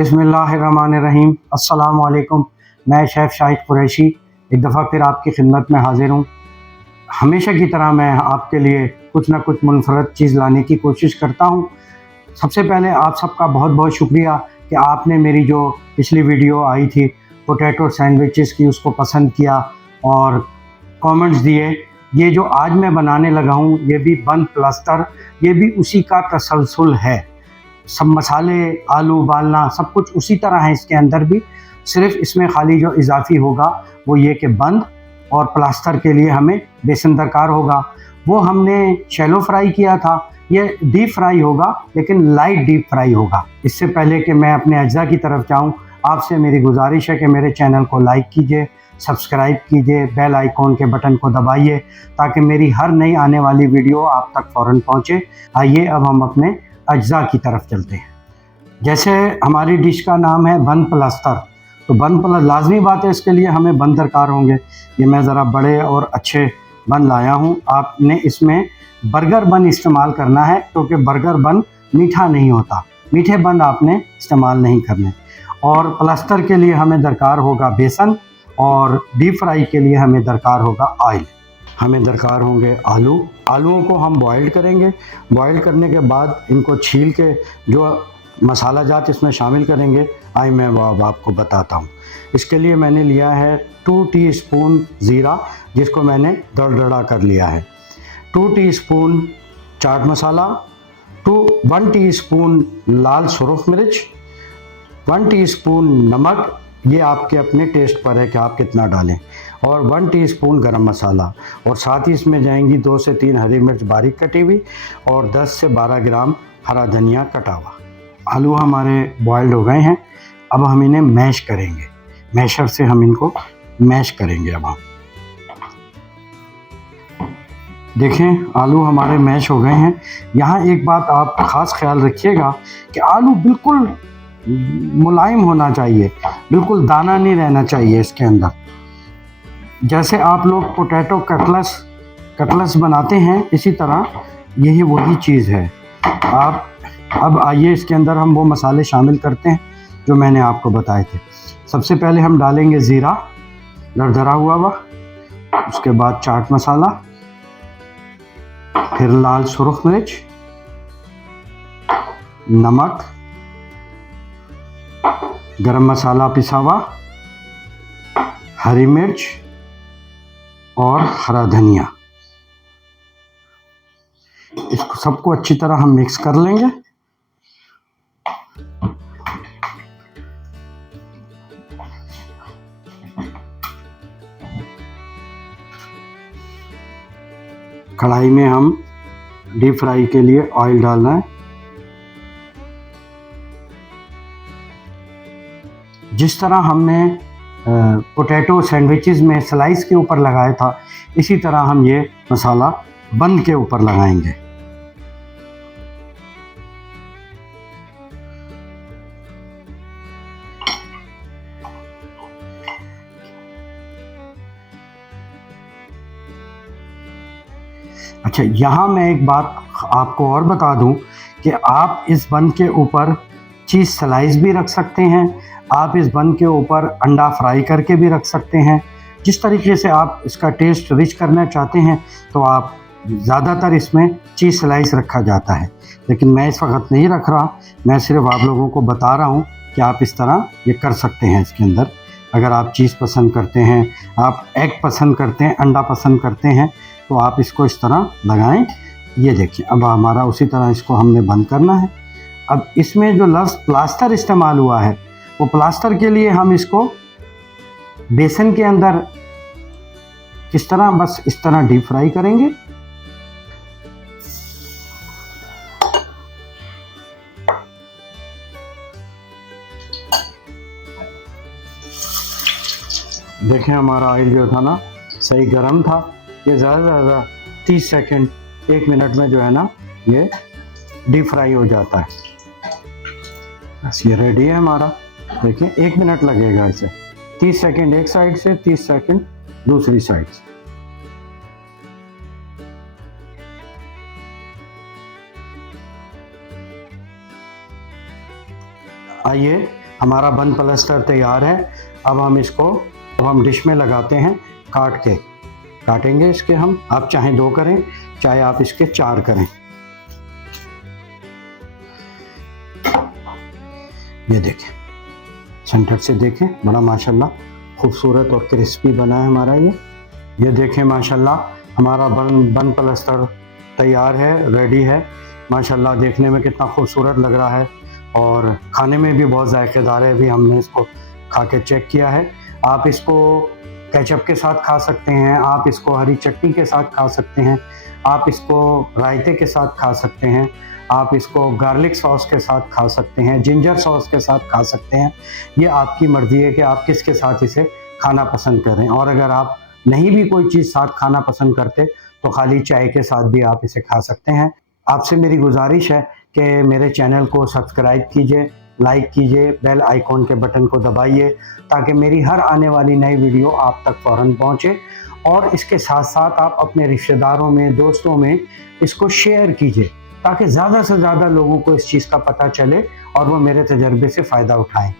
बिस्मिल्लाहिर्रहमानिर्रहीम। अस्सलामु अलैकुम। मैं शेफ़ शाहिद कुरैशी एक दफ़ा फिर आपकी खिदमत में हाज़िर हूँ। हमेशा की तरह मैं आपके लिए कुछ ना कुछ मुनफ़रद चीज़ लाने की कोशिश करता हूँ। सबसे पहले आप सबका बहुत बहुत शुक्रिया कि आपने मेरी जो पिछली वीडियो आई थी पोटैटो सैंडविचेस की, उसको पसंद किया और कमेंट्स दिए। ये जो आज मैं बनाने लगा हूँ ये भी बन प्लास्टर, ये भी उसी का तसलसल है। सब मसाले, आलू उबालना, सब कुछ उसी तरह है इसके अंदर भी। सिर्फ इसमें खाली जो इजाफी होगा वो ये कि बंद और प्लास्टर के लिए हमें बेसन दरकार होगा। वो हमने शैलो फ्राई किया था, ये डीप फ्राई होगा लेकिन लाइट डीप फ्राई होगा। इससे पहले कि मैं अपने अज्जा की तरफ जाऊं, आपसे मेरी गुजारिश है कि मेरे चैनल को लाइक कीजिए, सब्सक्राइब कीजिए, बेल आइकॉन के बटन को दबाइए ताकि मेरी हर नई आने वाली वीडियो आप तक फ़ौरन पहुंचे। आइए अब हम अपने अज्जा की तरफ चलते हैं। जैसे हमारी डिश का नाम है बन प्लास्टर, तो बन प्लास्टर लाजमी बात है, इसके लिए हमें बन दरकार होंगे। ये मैं ज़रा बड़े और अच्छे बन लाया हूँ। आपने इसमें बर्गर बन इस्तेमाल करना है क्योंकि बर्गर बन मीठा नहीं होता, मीठे बन आपने इस्तेमाल नहीं करने। और प्लास्टर के लिए हमें दरकार होगा बेसन और डीप फ्राई के लिए हमें दरकार होगा ऑयल। हमें दरकार होंगे आलू। आलूओं को हम बॉईल करेंगे। बॉईल करने के बाद इनको छील के जो मसाला जात इसमें शामिल करेंगे, आइए मैं वो अब आपको बताता हूँ। इसके लिए मैंने लिया है 2 टीस्पून ज़ीरा, जिसको मैंने दरदरा कर लिया है। 2 टीस्पून चाट मसाला, 1 टीस्पून लाल सुरख मिर्च, 1 टीस्पून नमक, ये आपके अपने टेस्ट पर है कि आप कितना डालें, और 1 टीस्पून गरम मसाला, और साथ ही इसमें जाएंगी 2 से 3 हरी मिर्च बारीक कटी हुई और 10 से 12 ग्राम हरा धनिया कटा हुआ। आलू हमारे बॉइल्ड हो गए हैं, अब हम इन्हें मैश करेंगे। मैशर से हम इनको मैश करेंगे। अब हम देखें आलू हमारे मैश हो गए हैं। यहाँ एक बात आप ख़ास ख्याल रखिएगा कि आलू बिल्कुल मुलायम होना चाहिए, बिल्कुल दाना नहीं रहना चाहिए इसके अंदर। जैसे आप लोग पोटैटो कटलेट्स बनाते हैं, इसी तरह यही वही चीज़ है। आप अब आइए इसके अंदर हम वो मसाले शामिल करते हैं जो मैंने आपको बताए थे। सबसे पहले हम डालेंगे ज़ीरा दरदरा हुआ, उसके बाद चाट मसाला, फिर लाल सुरख मिर्च, नमक, गरम मसाला पिसा हुआ, हरी मिर्च और हरा धनिया। इसको सबको अच्छी तरह हम मिक्स कर लेंगे। कढ़ाई में हम डीप फ्राई के लिए ऑयल डालना है। जिस तरह हमने पोटैटो सैंडविचेस में स्लाइस के ऊपर लगाया था, इसी तरह हम ये मसाला बंद के ऊपर लगाएंगे। अच्छा, यहाँ मैं एक बात आपको और बता दूं कि आप इस बन के ऊपर चीज़ स्लाइस भी रख सकते हैं, आप इस बन के ऊपर अंडा फ्राई करके भी रख सकते हैं। जिस तरीके से आप इसका टेस्ट रिच करना चाहते हैं, तो आप ज़्यादातर इसमें चीज़ स्लाइस रखा जाता है, लेकिन मैं इस वक्त नहीं रख रहा। मैं सिर्फ आप लोगों को बता रहा हूँ कि आप इस तरह ये कर सकते हैं। इसके अंदर अगर आप चीज़ पसंद करते हैं, आप एग पसंद करते हैं, अंडा पसंद करते हैं, तो आप इसको इस तरह लगाएं। ये देखिए अब हमारा उसी तरह इसको हमने बंद करना है। अब इसमें जो लफ्ज़ प्लास्टर इस्तेमाल हुआ है, वो प्लास्टर के लिए हम इसको बेसन के अंदर किस तरह, बस इस तरह डीप फ्राई करेंगे। देखें हमारा ऑयल जो था ना सही गर्म था। ये ज़्यादा से ज़्यादा 30 सेकंड 1 मिनट में जो है ना ये डीप फ्राई हो जाता है। बस ये रेडी है हमारा। देखिए 1 मिनट लगेगा इसे, 30 सेकंड एक साइड से, 30 सेकंड दूसरी साइड से। आइए हमारा बन प्लस्तर तैयार है। अब हम डिश में लगाते हैं काटेंगे इसके हम। आप चाहे 2 करें, चाहे आप इसके 4 करें। ये देखें, सेंटर से देखें, बड़ा माशाल्लाह खूबसूरत और क्रिस्पी बना है हमारा ये देखें माशाल्लाह हमारा बन प्लस्तर तैयार है, रेडी है। माशाल्लाह देखने में कितना खूबसूरत लग रहा है और खाने में भी बहुत जायकेदार है। अभी हमने इसको खा के चेक किया है। आप इसको केचप के साथ खा सकते हैं, आप इसको हरी चटनी के साथ खा सकते हैं, आप इसको रायते के साथ खा सकते हैं, आप इसको गार्लिक सॉस के साथ खा सकते हैं, जिंजर सॉस के साथ खा सकते हैं। ये आपकी मर्ज़ी है कि आप किसके साथ इसे खाना पसंद करें। और अगर आप नहीं भी कोई चीज़ साथ खाना पसंद करते तो खाली चाय के साथ भी आप इसे खा सकते हैं। आपसे मेरी गुजारिश है कि मेरे चैनल को सब्सक्राइब कीजिए, लाइक कीजिए, बेल आइकॉन के बटन को दबाइए ताकि मेरी हर आने वाली नई वीडियो आप तक फ़ौरन पहुंचे। और इसके साथ साथ आप अपने रिश्तेदारों में, दोस्तों में इसको शेयर कीजिए ताकि ज़्यादा से ज़्यादा लोगों को इस चीज़ का पता चले और वो मेरे तजर्बे से फ़ायदा उठाएं।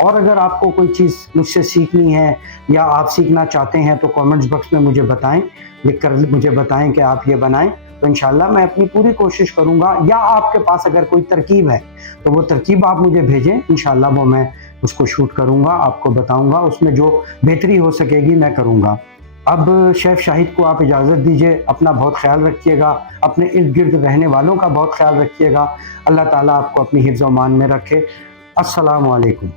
और अगर आपको कोई चीज़ मुझसे सीखनी है या आप सीखना चाहते हैं तो कमेंट्स बॉक्स में मुझे बताएं, लिखकर मुझे बताएं कि आप ये बनाएं, तो इंशाल्लाह मैं अपनी पूरी कोशिश करूंगा। या आपके पास अगर कोई तरकीब है तो वो तरकीब आप मुझे भेजें, इंशाल्लाह वो मैं उसको शूट करूंगा, आपको बताऊंगा, उसमें जो बेहतरी हो सकेगी मैं करूंगा। अब शेफ़ शाहिद को आप इजाज़त दीजिए। अपना बहुत ख्याल रखिएगा, अपने इर्द गिर्द रहने वालों का बहुत ख्याल रखिएगा। अल्लाह ताला आपको अपनी हिफ्ज़-ओ-मान में रखे। अस्सलामु अलैकुम।